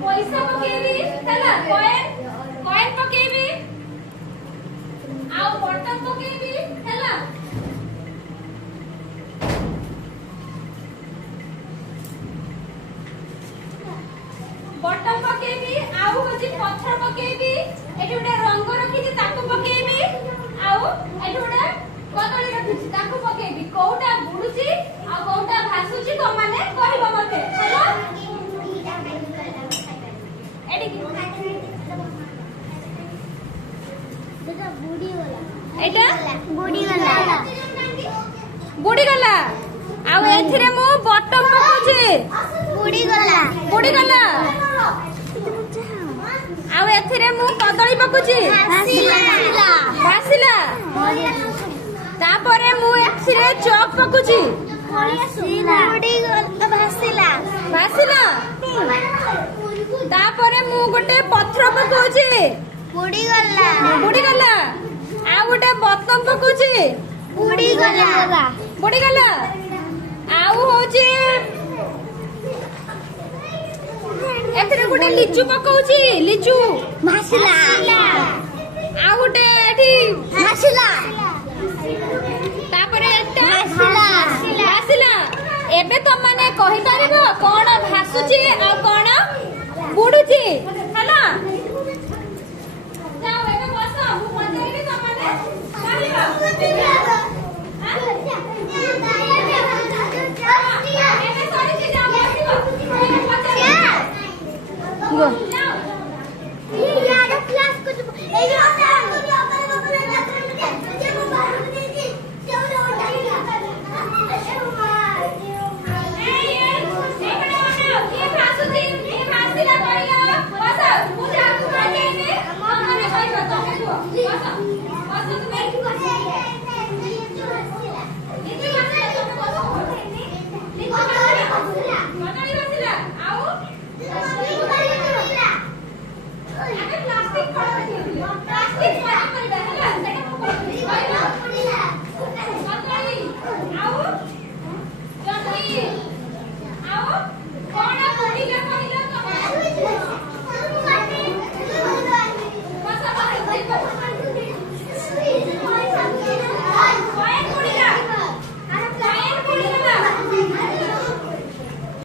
पैसा पकेबी हैला कॉइन पकेबी आउ बटन पकेबी हैला बटन पकेबी आउ होची पत्थर पकेबी एठी उडे रंग रखिची ताकू पकेबी आउ एठी उडे कदळी रखिची ताकू पकेबी कोउटा बुडुची आ कोउटा भासुची तो माने कहिबो मते हैला बुड़ी गला आउ एथिरे मु बटन पकोची बुड़ी गला आउ एथिरे मु कदळी पकोची भासिला तापरे मु एथिरे चॉक पकोची भासिला तापरे मु गोटे पत्थर पकोची बुड़ी गला आ गोटे बटन पकोची बुड़ी गला आउ होची एथरे गोटे लिचू पकोची लिचू भासिला आ गोटे एठी भासिला तापरे एटा भासिला एबे तो माने कहि परिबो कोन भासुची आ कोन बुडुची हला जाओ एबे बस मु पचारिबी तो माने कहिबो